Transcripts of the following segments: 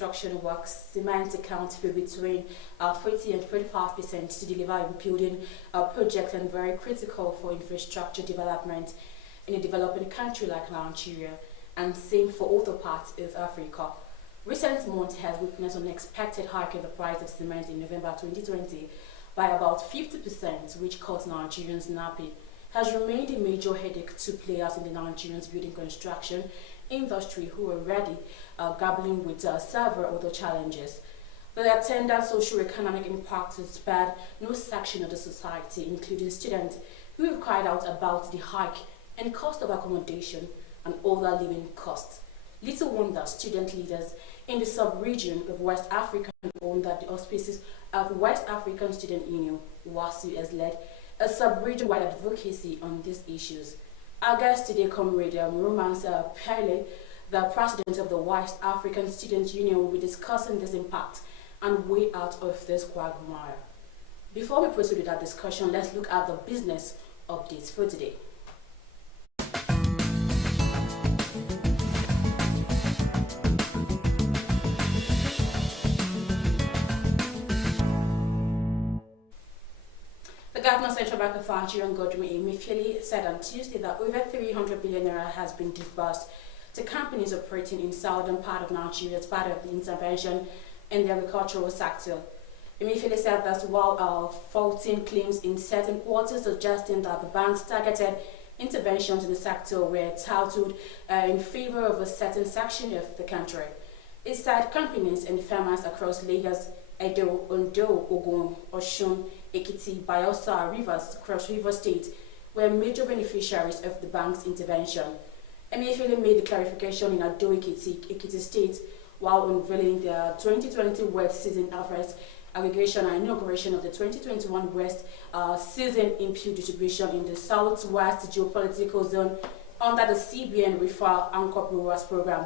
construction works, cement accounts for between 40 and 45% to deliver in building projects and very critical for infrastructure development in a developing country like Nigeria, and same for other parts of Africa. Recent months has witnessed an unexpected hike in the price of cement in November 2020 by about 50%, which caused Nigerians nappy. Has remained a major headache to players in the Nigerian building construction industry who are already grappling with several other challenges. The attendant socio-economic impact has spared no section of the society, including students who have cried out about the hike and cost of accommodation and other living costs. Little wonder student leaders in the sub-region of West Africa under the auspices of West African Student Union, WASU, has led a sub-region-wide advocacy on these issues. Our guest today, Comrade Romance Pele, the president of the West African Student Union, will be discussing this impact and way out of this quagmire. Before we proceed with our discussion, let's look at the business updates for today. The Governor Central Bank of Nigeria, Godwin Emefiele, said on Tuesday that over 300 billion naira has been disbursed to companies operating in southern part of Nigeria as part of the intervention in the agricultural sector. Emefiele said that while faulting claims in certain quarters suggesting that the bank's targeted interventions in the sector were touted in favor of a certain section of the country. It said companies and farmers across Lagos, Edo, Ondo, Ogun, Osun, Ekiti, Bayelsa, Rivers, Cross River State were major beneficiaries of the bank's intervention. Emefiele made the clarification in Ado Ekiti State while unveiling the 2020 wet season harvest aggregation and inauguration of the 2021 west season input distribution in the Southwest Geopolitical Zone under the CBN Referral Anchor Brewers Program.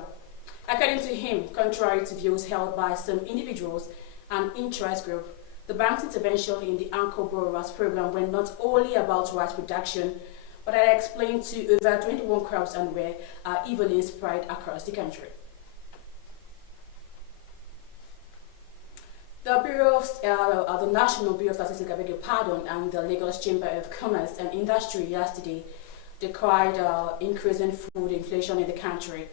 According to him, contrary to views held by some individuals and interest groups, the bank's intervention in the Anchor Borrowers Program were not only about rice production, but had explained to over 21 crops and were evenly spread across the country. The the National Bureau of Statistics, and the Lagos Chamber of Commerce and Industry yesterday decried increase in food inflation in the country,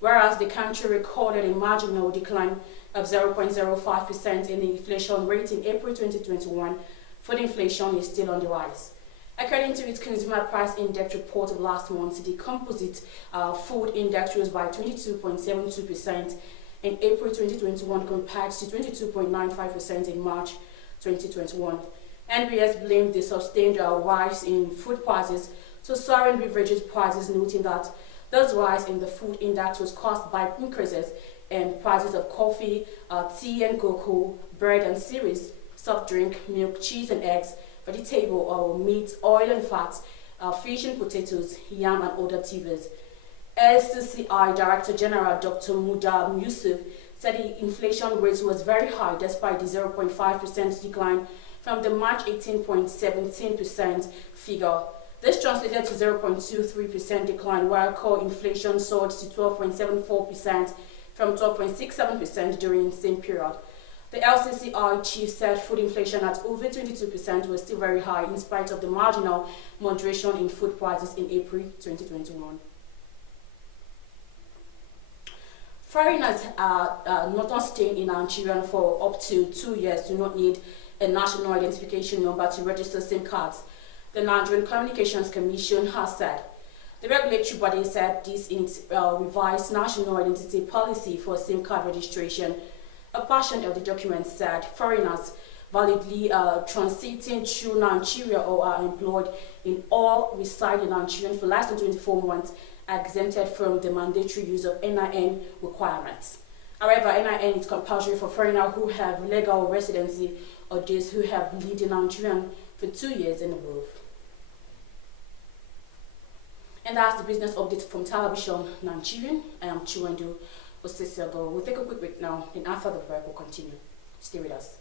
whereas the country recorded a marginal decline of 0.05% in the inflation rate in April 2021, food inflation is still on the rise. According to its Consumer Price Index report of last month, the composite food index rose by 22.72% in April 2021 compared to 22.95% in March 2021. NBS blamed the sustained rise in food prices to soaring beverages prices, noting that this rise in the food index was caused by increases in prices of coffee, tea and cocoa, bread and cereals, soft drink, milk, cheese and eggs, vegetable, meat, oil and fats, fish and potatoes, yam and other TVs. LCCI Director General Dr. Muda Yusuf said the inflation rate was very high despite the 0.5% decline from the March 18.17% figure. This translated to 0.23% decline, while core inflation soared to 12.74% from 12.67% during the same period. The LCCI chief said food inflation at over 22% was still very high in spite of the marginal moderation in food prices in April 2021. Foreigners not staying in Nigeria for up to 2 years do not need a national identification number to register SIM cards, the Nigerian Communications Commission has said. The regulatory body said this in its revised national identity policy for SIM card registration. A portion of the document said foreigners validly transiting through Nigeria or are employed in or reside in Nigeria for less than 24 months are exempted from the mandatory use of NIN requirements. However, NIN is compulsory for foreigners who have legal residency or those who have lived in Nigeria for 2 years and above. And that's the business update from Television Nigerian. I am Chiwendu Osisiago. We'll take a quick break now, and after the break, we'll continue. Stay with us.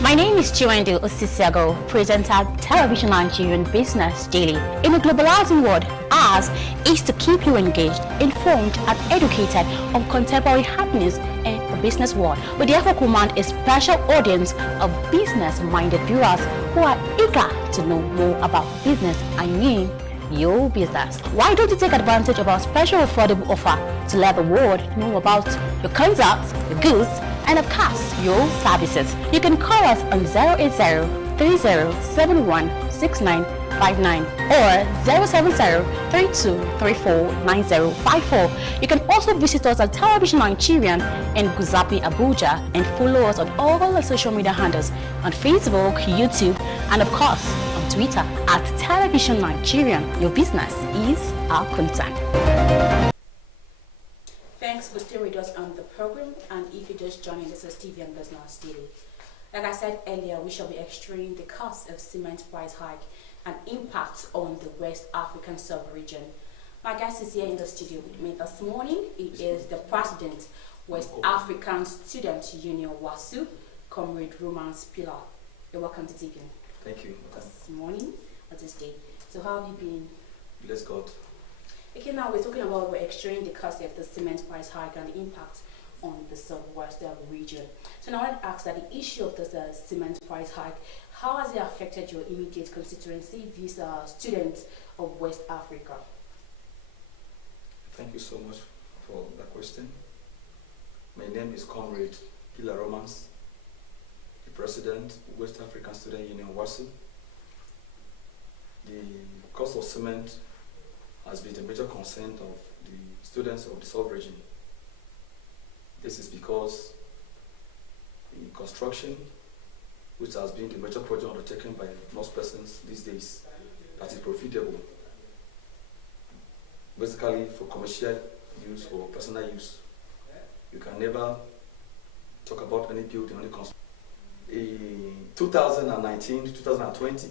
My name is Chiwendu Osisiago, presenter Television Nigerian Business Daily. In a globalizing world, task is to keep you engaged, informed, and educated on contemporary happenings in the business world. We therefore command a special audience of business-minded viewers who are eager to know more about business, I mean your business. Why don't you take advantage of our special affordable offer to let the world know about your concepts, your goods, and of course, your services? You can call us on 080-3071-6959 or 070-3234-9054. You can also visit us at Television Nigerian in Guzapi, Abuja, and follow us on all the social media handles on Facebook, YouTube, and of course, on Twitter at Television Nigerian. Your business is our concern. Thanks for staying with us on the program, and if you're just joining, this is TV and Business Daily. Like I said earlier, we shall be extracting the cost of cement price hike and impact on the West African sub-region. My guest is here in the studio with me this morning. He is the President, West African Student Union, WASU, Comrade Romance Pillar. You're welcome to TV. Thank you. This morning or this day. So how have you been? Bless God. Okay, now we're talking about we're extracting the cost of the cement price hike and the impact on the Southwest region. So now I want to ask that the issue of the cement price hike, how has it affected your immediate constituency, these students of West Africa? Thank you so much for that question. My name is Comrade Pillar Romance, the President, West African Student Union, WASU. The cost of cement has been a major concern of the students of the sub-region. This is because the construction, which has been the major project undertaken by most persons these days, that is profitable, basically for commercial use or personal use. You can never talk about any building, any construction. In 2019 to 2020,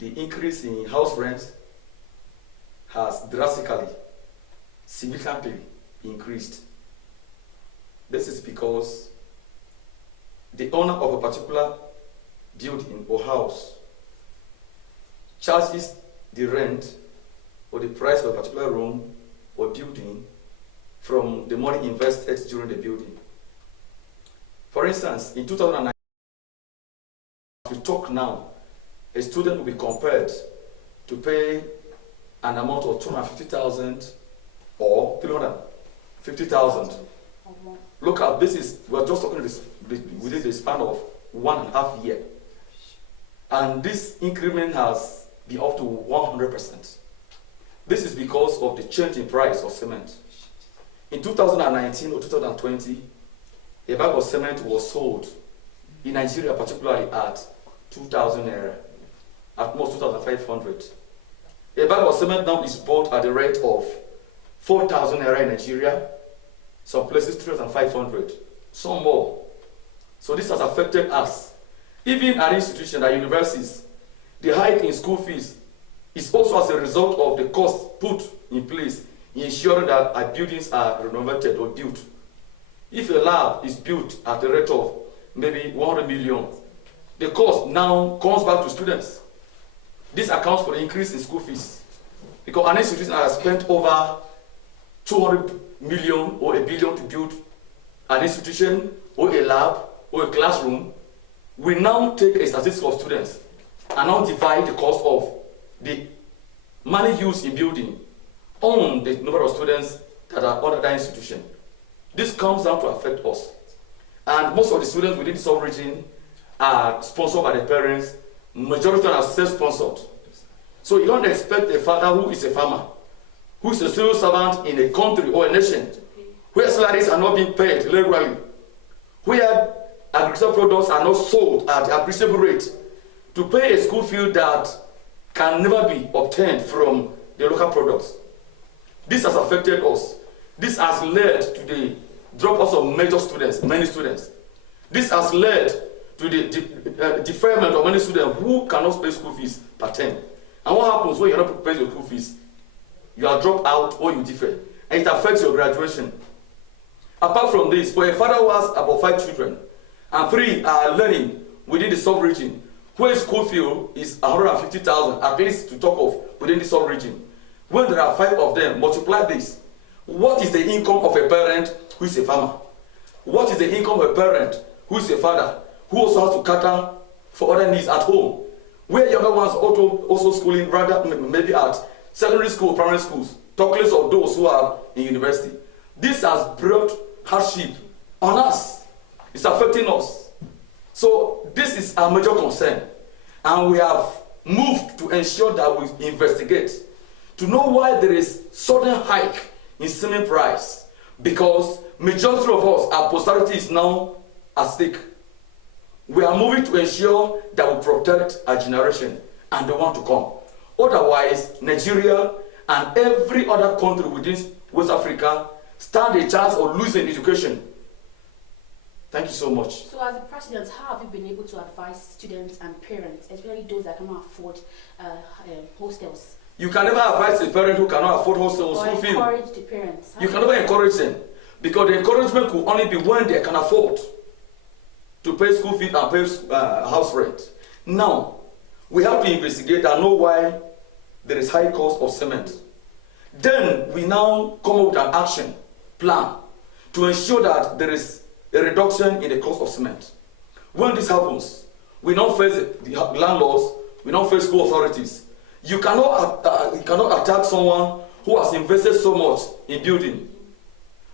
the increase in house rent has drastically, significantly increased. This is because the owner of a particular building or house charges the rent or the price of a particular room or building from the money invested during the building. For instance, in 2009, as we talk now, a student will be compelled to pay an amount of 250,000 or 350,000. Look at this, we're just talking this within the span of 1.5 years. And this increment has been up to 100%. This is because of the change in price of cement. In 2019 or 2020, a bag of cement was sold in Nigeria, particularly at 2,000 naira, at most 2,500. A bag of cement now is bought at the rate of 4,000 naira in Nigeria, some places 3,500, some more. So this has affected us. Even at institutions, at universities, the hike in school fees is also as a result of the cost put in place in ensuring that our buildings are renovated or built. If a lab is built at the rate of maybe 100 million, the cost now comes back to students. This accounts for the increase in school fees. Because an institution has spent over 200 million or $1 billion to build an institution or a lab or a classroom, we now take a statistic of students and now divide the cost of the money used in building on the number of students that are under that institution. This comes down to affect us. And most of the students within the sub-region are sponsored by the parents. Majority are self-sponsored. So you don't expect a father who is a farmer, who is a civil servant in a country or a nation, where salaries are not being paid regularly, where agricultural products are not sold at the appreciable rate, to pay a school fee that can never be obtained from the local products. This has affected us. This has led to the drop-offs of major students, many students. This has led to the deferment of many students who cannot pay school fees per term. And what happens when you're not paying your school fees? You are dropped out or you defer, and it affects your graduation. Apart from this, for a father who has about 5 children, and 3 are learning within the sub-region, where school fee is 150,000, at least to talk of within this whole region. When there are 5 of them, multiply this. What is the income of a parent who is a farmer? What is the income of a parent who is a father, who also has to cater for other needs at home? Where younger ones also schooling, rather maybe at secondary school, primary schools, talk less of those who are in university. This has brought hardship on us. It's affecting us. So this is our major concern. And we have moved to ensure that we investigate to know why there is sudden hike in cement price. Because majority of us, our posterity is now at stake. We are moving to ensure that we protect our generation and the one to come. Otherwise, Nigeria and every other country within West Africa stand a chance of losing education. Thank you so much. So as the president, how have you been able to advise students and parents, especially those that cannot afford hostels? You can never advise a parent who cannot afford hostels. Or encourage the parents. You can never encourage them, because the encouragement could only be when they can afford to pay school fees and pay house rent. Now, we have to investigate and know why there is high cost of cement. Then we now come up with an action plan to ensure that there is a reduction in the cost of cement. When this happens, we now face the landlords, we now face school authorities. You cannot attack someone who has invested so much in building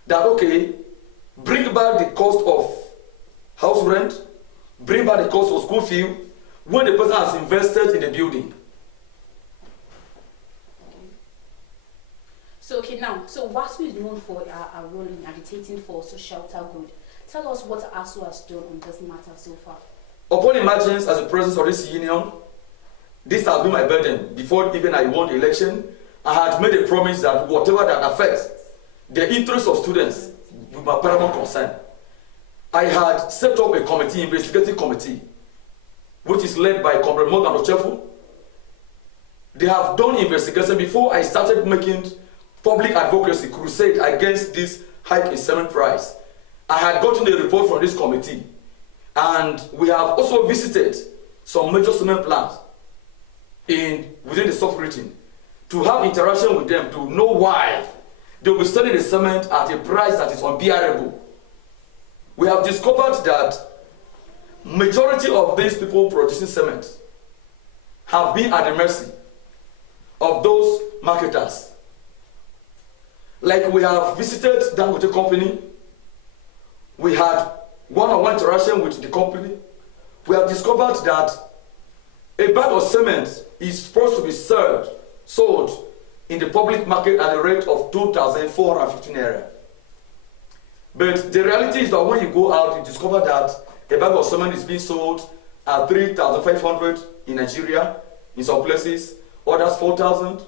that, okay, bring back the cost of house rent, bring back the cost of school fee when the person has invested in the building. So WASU is known for our role in agitating for social good. Tell us what ASUU has done on this matter so far. Upon emergence as the president of this union, this has been my burden. Before even I won the election, I had made a promise that whatever that affects the interests of students with my paramount concern, I had set up a committee, investigative committee, which is led by Comrade Morgan Ochefu. They have done investigation before I started making public advocacy crusade against this hike in cement price. I had gotten a report from this committee, and we have also visited some major cement plants within the South region to have interaction with them to know why they will be selling the cement at a price that is unbearable. We have discovered that majority of these people producing cement have been at the mercy of those marketers. Like we have visited Dangote company, we had one-on-one interaction with the company. We have discovered that a bag of cement is supposed to be sold in the public market at the rate of 2,450 naira. But the reality is that when you go out, you discover that a bag of cement is being sold at 3,500 in Nigeria, in some places, others 4,000.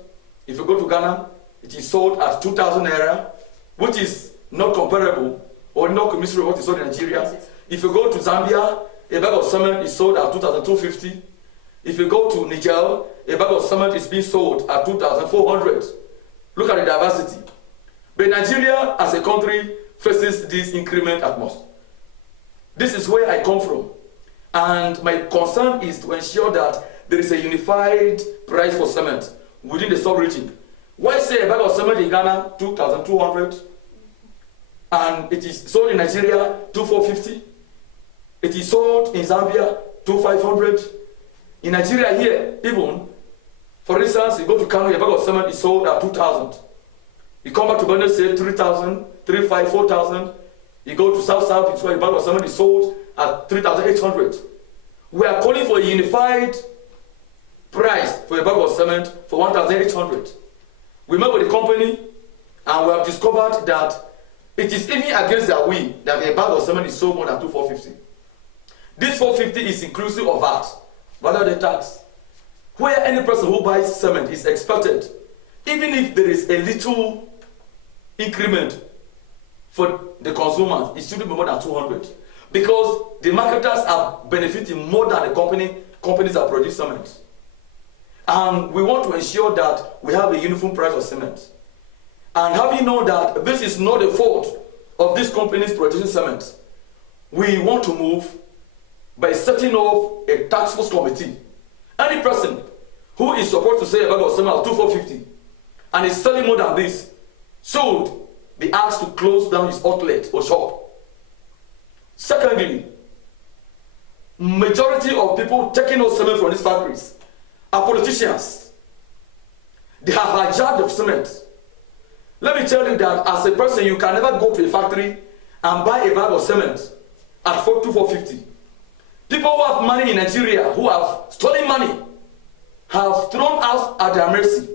If you go to Ghana, it is sold at 2,000 naira, which is not comparable or not commensurate with what is sold in Nigeria. If you go to Zambia, a bag of cement is sold at 2,250. If you go to Niger, a bag of cement is being sold at 2,400. Look at the diversity. But Nigeria, as a country, faces this increment at most. This is where I come from. And my concern is to ensure that there is a unified price for cement within the sub-region. Why say a bag of cement in Ghana, 2,200, and it is sold in Nigeria, 2,450? It is sold in Zambia, 2,500. In Nigeria here, even, for instance, you go to Kano, a bag of cement is sold at 2,000. You come back to Ghana, say 3,000, 3,500, 4,000. You go to South, it's where a bag of cement is sold at 3,800. We are calling for a unified price for a bag of cement for 1,800. We met with the company, and we have discovered that it is even against their will that a bag of cement is sold more than 2,450. This 450 is inclusive of VAT, rather than tax. Where any person who buys cement is expected, even if there is a little increment for the consumers, it shouldn't be more than 200. Because the marketers are benefiting more than the companies that produce cement. And we want to ensure that we have a uniform price of cement. And having known that this is not the fault of these companies producing cement, we want to move by setting off a task force committee. Any person who is supposed to sell a bag of cement at 2,450 and is selling more than this should be asked to close down his outlet or shop. Secondly, majority of people taking those cement from these factories are politicians. They have hijacked the cement. Let me tell you that as a person, you can never go to a factory and buy a bag of cement at 4,450. People who have money in Nigeria, who have stolen money, have thrown us at their mercy.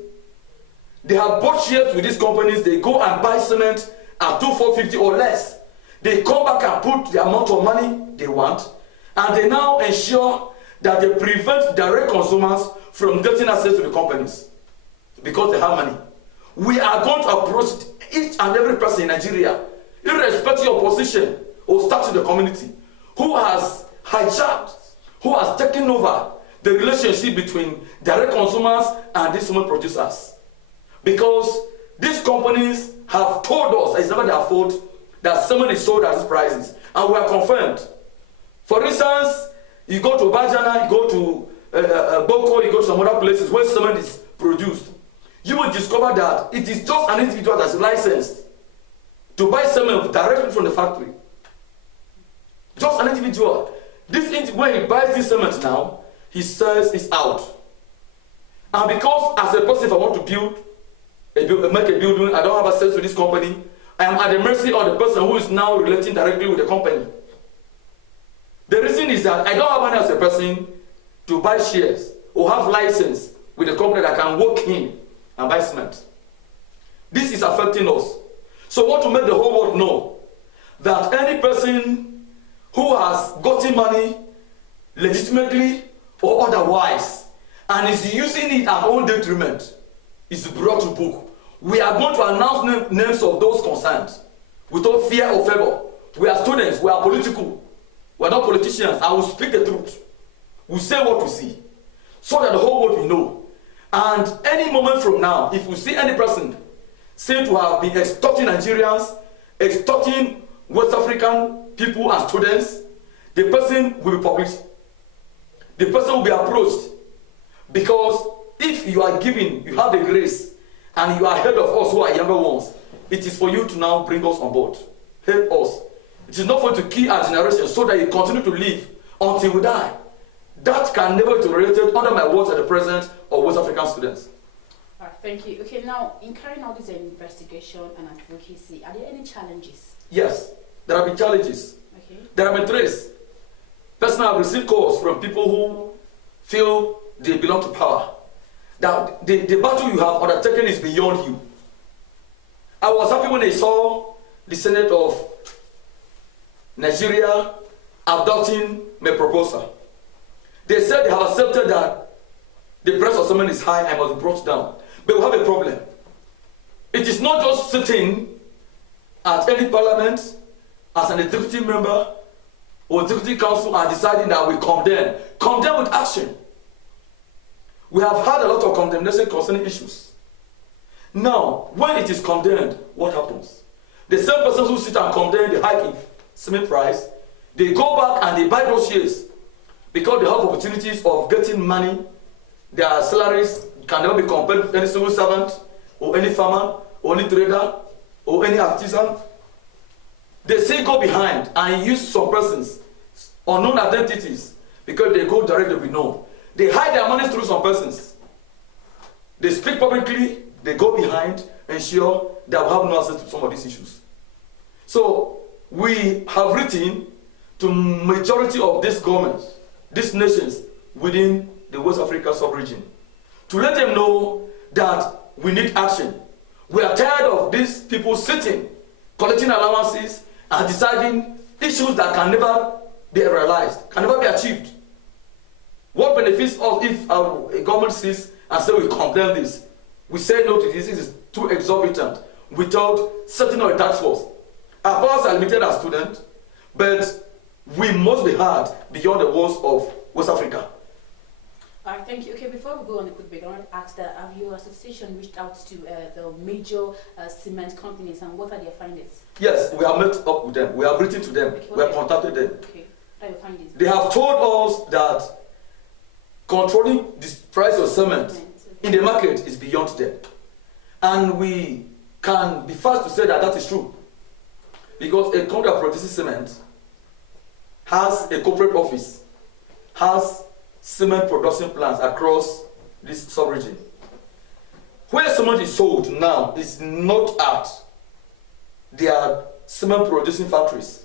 They have bought shares with these companies. They go and buy cement at 2,450 or less. They come back and put the amount of money they want, and they now ensure that they prevent direct consumers from getting access to the companies because they have money. We are going to approach each and every person in Nigeria, irrespective of position or status in the community, who has hijacked, who has taken over the relationship between direct consumers and these cement producers. Because these companies have told us, it's never their fault, that cement is sold at these prices. And we are confirmed. For instance, you go to Bajana, you go to Boko, you go to some other places where cement is produced. You will discover that it is just an individual that's licensed to buy cement directly from the factory. Just an individual. When he buys this cement now, he says it's out. And because as a person, if I want to make a building, I don't have access to this company, I am at the mercy of the person who is now relating directly with the company. The reason is that I don't have money as a person to buy shares or have license with a company that can walk in and buy cement. This is affecting us. So I want to make the whole world know that any person who has gotten money legitimately or otherwise and is using it at own detriment is brought to book. We are going to announce names of those concerned without fear or favor. We are students, we are political, we are not politicians. I will speak the truth. We say what we see so that the whole world will know. And any moment from now, if we see any person said to have been extorting Nigerians, extorting West African people and students, the person will be published. The person will be approached. Because if you are giving, you have the grace, and you are ahead of us who are younger ones, it is for you to now bring us on board. Help us. It is not for you to kill our generation so that you continue to live until we die. That can never be tolerated under my words at the present of West African students. All right, thank you. Okay, now, in carrying out this investigation and advocacy, are there any challenges? Yes, there have been challenges. Okay. There have been threats. Personally, I have received calls from people who feel they belong to power. That the battle you have undertaken is beyond you. I was happy when I saw the Senate of Nigeria adopting my proposal. They said they have accepted that the price of cement is high and must be brought down. But we have a problem. It is not just sitting at any parliament as an executive member or executive council and deciding that we condemn. Condemn with action. We have had a lot of condemnation concerning issues. Now, when it is condemned, what happens? The same persons who sit and condemn the hike in cement price, they go back and they buy those shares because they have opportunities of getting money. Their salaries can never be compared with any civil servant or any farmer or any trader or any artisan. They say go behind and use some persons, unknown identities, because they go directly with known. They hide their money through some persons. They speak publicly, they go behind, ensure that we have no access to some of these issues. So we have written to majority of these governments, these nations within the West Africa sub-region, to let them know that we need action. We are tired of these people sitting, collecting allowances, and deciding issues that can never be realized, can never be achieved. What benefits us if a government sees and says we condemn this? We say no to this is too exorbitant without setting up a task force. Our powers are limited as students, but we must be heard beyond the walls of West Africa. All right, thank you. Okay, before we go on a quick break, I want to ask that have your association reached out to the major cement companies and what are their findings? Yes, we have met up with them. We have written to them. Okay, we have contacted them. Okay. They have told us that controlling the price of cement in the market is beyond them. And we can be fast to say that that is true. Because a company that produces cement has a corporate office, has cement production plants across this sub-region. Where cement is sold now is not at their cement producing factories.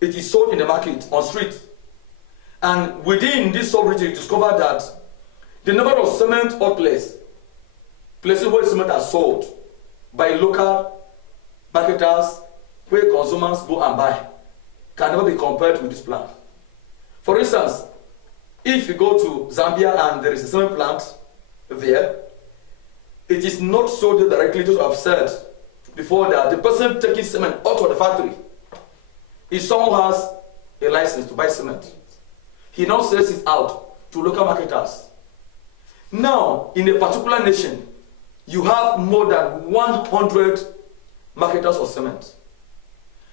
It is sold in the market, on street. And within this sub-region, you discover that the number of cement outlets, places where cement are sold by local marketers, where consumers go and buy, can never be compared with this plant. For instance, if you go to Zambia and there is a cement plant there, it is not sold directly, just I've said before, that the person taking cement out of the factory is someone who has a license to buy cement. He now sells it out to local marketers. Now, in a particular nation, you have more than 100 marketers of cement.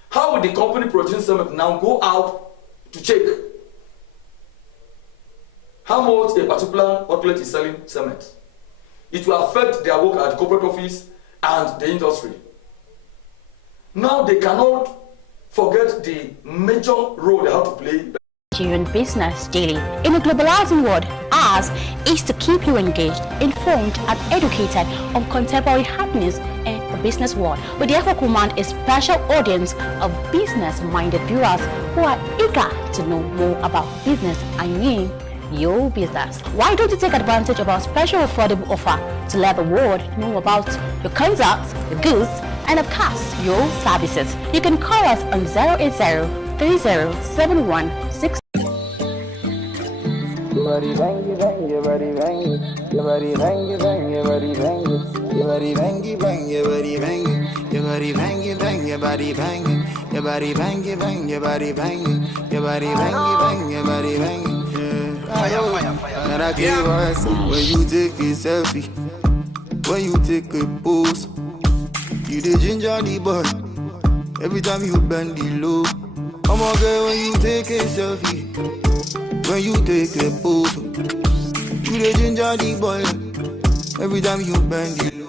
How will the company producing cement now go out to check how much a particular outlet is selling cement? It will affect their work at the corporate office and the industry. Now they cannot forget the major role they have to play. Nigerian Business Daily. In a globalizing world, ours is to keep you engaged, informed, and educated on contemporary happenings in the business world. We therefore command a special audience of business-minded viewers who are eager to know more about business. I mean, your business. Why don't you take advantage of our special affordable offer to let the world know about your concepts, your goods, and of course, your services? You can call us on 080-3071-6. Your body bang, bang, your body bang, your body bang, bang, your body bang, your body bang, bang, your body bang, your body bang, bang, your body bang, your body bang, bang, your body bang, your body bang, bang, your body bang. And I give us when you take a selfie, when you take a pose, you the ginger the boy. Every time you bend the low, I'm okay when you take a selfie. When you take a photo, you the ginger the boy. Every time you bend it low.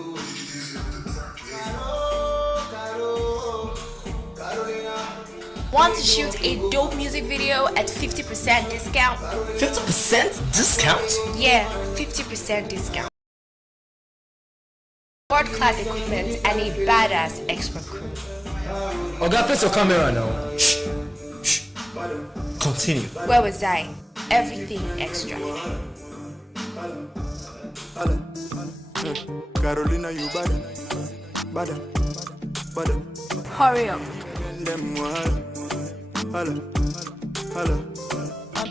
Want to shoot a dope music video at 50% discount? 50% discount? Yeah, 50% discount. World-class equipment and a badass expert crew. Oh God, face your camera now. Shh. Shh. Continue. Where was I? Everything extra. Carolina, you bad. Hurry up.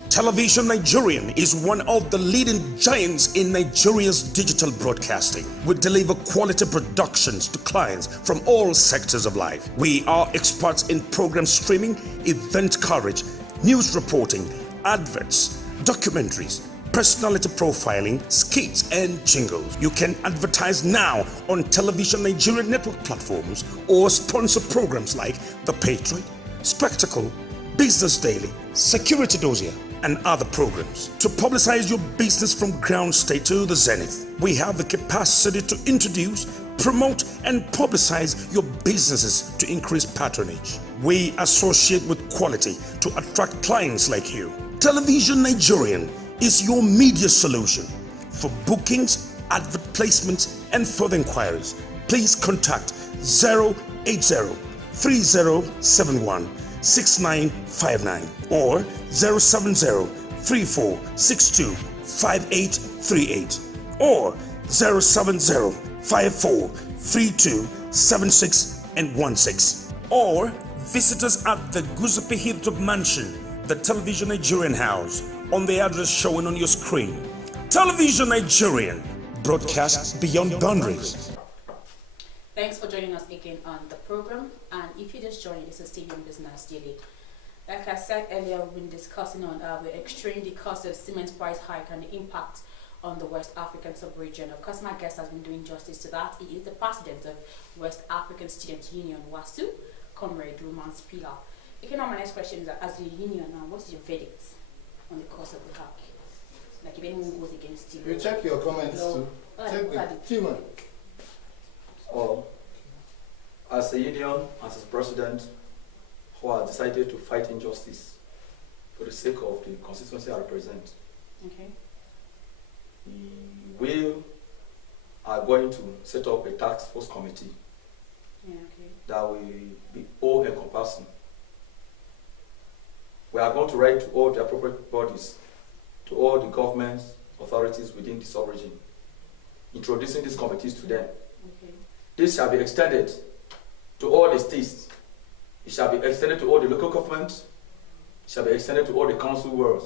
Television Nigerian is one of the leading giants in Nigeria's digital broadcasting. We deliver quality productions to clients from all sectors of life. We are experts in program streaming, event coverage, news reporting, adverts, documentaries, personality profiling, skits, and jingles. You can advertise now on Television Nigerian network platforms or sponsor programs like The Patriot, Spectacle, Business Daily, Security Dossier, and other programs. To publicize your business from ground state to the zenith, we have the capacity to introduce, promote, and publicize your businesses to increase patronage. We associate with quality to attract clients like you. Television Nigerian is your media solution. For bookings, advert placements, and further inquiries, please contact 080-3071-6959 or 070-3462-5838 or 070-5432-7616 or visit us at the Guzupi Hilltop Mansion, the Television Nigerian House, on the address shown on your screen. Television Nigerian, broadcasts beyond boundaries. Thanks for joining us again on the program. And if you just joined, this is Stadium Business Daily. Like I said earlier, we've been discussing on the extreme cost of cement price hike and the impact on the West African sub-region. Of course, my guest has been doing justice to that. He is the president of West African Student Union, WASU, Comrade Roman Spila. Okay, now my next question is that as a union now, what is your verdict on the cost of the hike? Like if anyone goes against you. You check your comments too. Check the human. Or as a union, as a president, who has decided to fight injustice for the sake of the constituency I represent. Okay. We are going to set up a task force committee that will be all encompassing. We are going to write to all the appropriate bodies, to all the government authorities within the sub-region, introducing these committees to them. Okay. This shall be extended to all the states. It shall be extended to all the local governments. It shall be extended to all the council wards.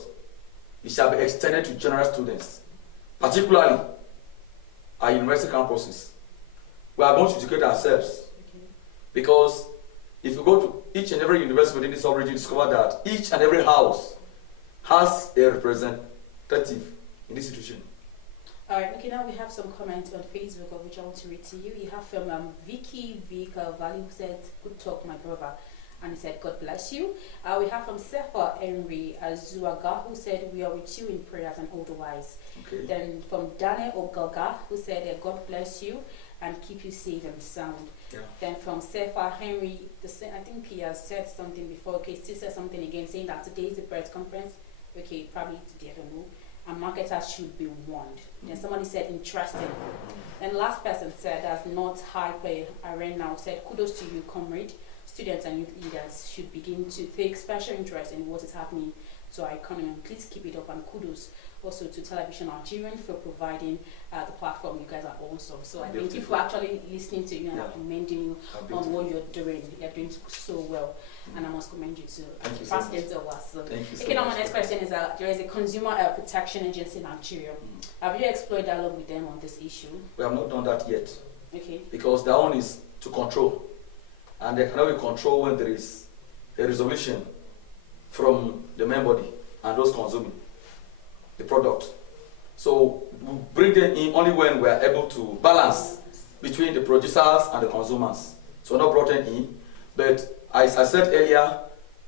It shall be extended to general students, particularly our university campuses. We are going to educate ourselves, because if you go to each and every university within this sub-region, you discover that each and every house has a representative in this institution. All right, okay, now we have some comments on Facebook of which I want to read to you. You have from Vicky Valley, who said, "Good talk, my brother." And he said, "God bless you." We have from Sefa Henry Azuaga, who said, "We are with you in prayers and otherwise." Okay. Then from Daniel Ogaga, who said, "God bless you and keep you safe and sound." Yeah. Then from Sefa Henry, I think he has said something before. Okay, still said something again, saying that today is the press conference. Okay, probably today, I don't know. And marketers should be warned. Then somebody said, "Interesting." Then last person said, "That's not hyper arena," said, "Kudos to you, comrade. Students and youth leaders should begin to take special interest in what is happening to our economy. Please keep it up, and kudos also to Television Nigerian for providing the platform you guys are awesome." So I think if we're actually listening to you and commending you on what you're doing so well, and I must commend you to President Owa. So now my next question is that there is a Consumer Protection Agency in Nigeria. Have you explored dialogue with them on this issue? We have not done that yet. Okay. Because that one is to control. And there cannot be control when there is a resolution from the main body and those consuming the product. So we bring them in only when we are able to balance between the producers and the consumers. So not brought them in. But as I said earlier,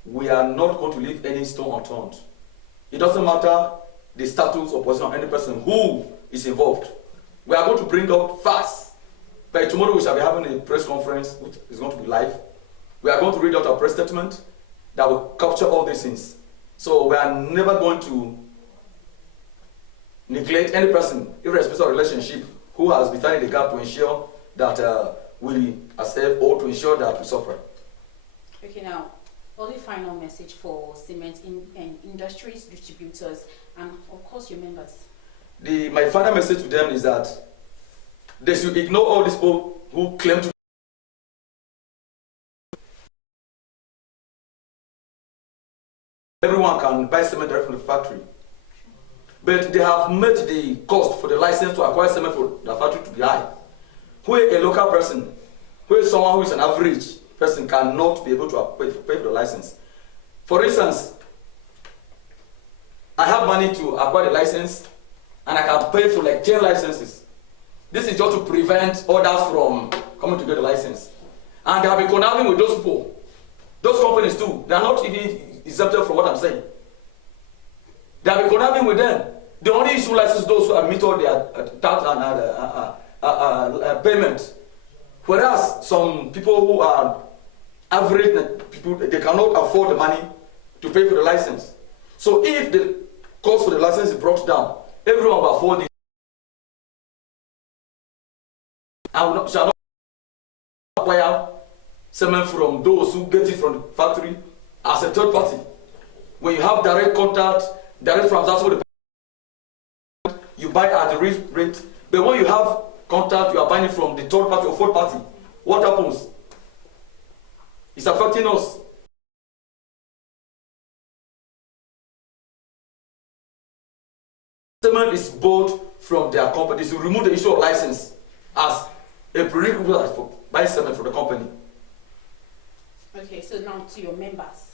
we are not going to leave any stone unturned. It doesn't matter the status or position of any person who is involved. We are going to bring up facts. By tomorrow we shall be having a press conference, which is going to be live. We are going to read out a press statement that will capture all these things. So we are never going to neglect any person, irrespective of relationship, who has been standing the gap to ensure that we accept or to ensure that we suffer. Okay, now, only final message for cement industries, distributors, and of course your members. My final message to them is that they should ignore all these people who claim to everyone can buy cement directly from the factory. But they have made the cost for the license to acquire cement for the factory to be high. Where a local person, where someone who is an average person cannot be able to pay for the license. For instance, I have money to acquire the license and I can pay for like 10 licenses. This is just to prevent others from coming to get the license. And they have been conniving with those people. Those companies too. They are not even exempted from what I'm saying. They have been conniving with them. They only issue licenses those who have met all their tax and payment. Whereas some people who are average people, they cannot afford the money to pay for the license. So if the cost for the license is brought down, everyone will afford it. And shall not acquire cement from those who get it from the factory as a third party. When you have direct contact, direct transaction with the you buy at the rate. But when you have contact, you are buying it from the third party or fourth party. What happens? It's affecting us. Cement is bought from their companies to remove the issue of license as a prerequisite for buying cement from the company. Okay, so now to your members.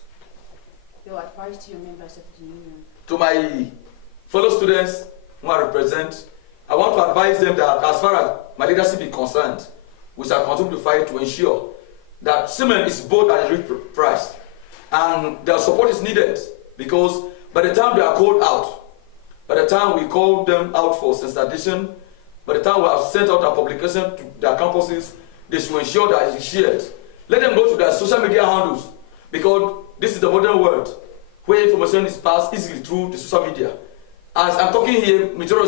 Your advice to your members of the union. To my fellow students who I represent, I want to advise them that as far as my leadership is concerned, we shall continue to fight to ensure that cement is bought at a reasonable price And their support is needed because by the time they are called out, by the time we call them out for sensitization, by the time we have sent out our publication to their campuses, they should ensure that it's shared. Let them go to their social media handles because this is the modern world where information is passed easily through the social media. As I'm talking here, majority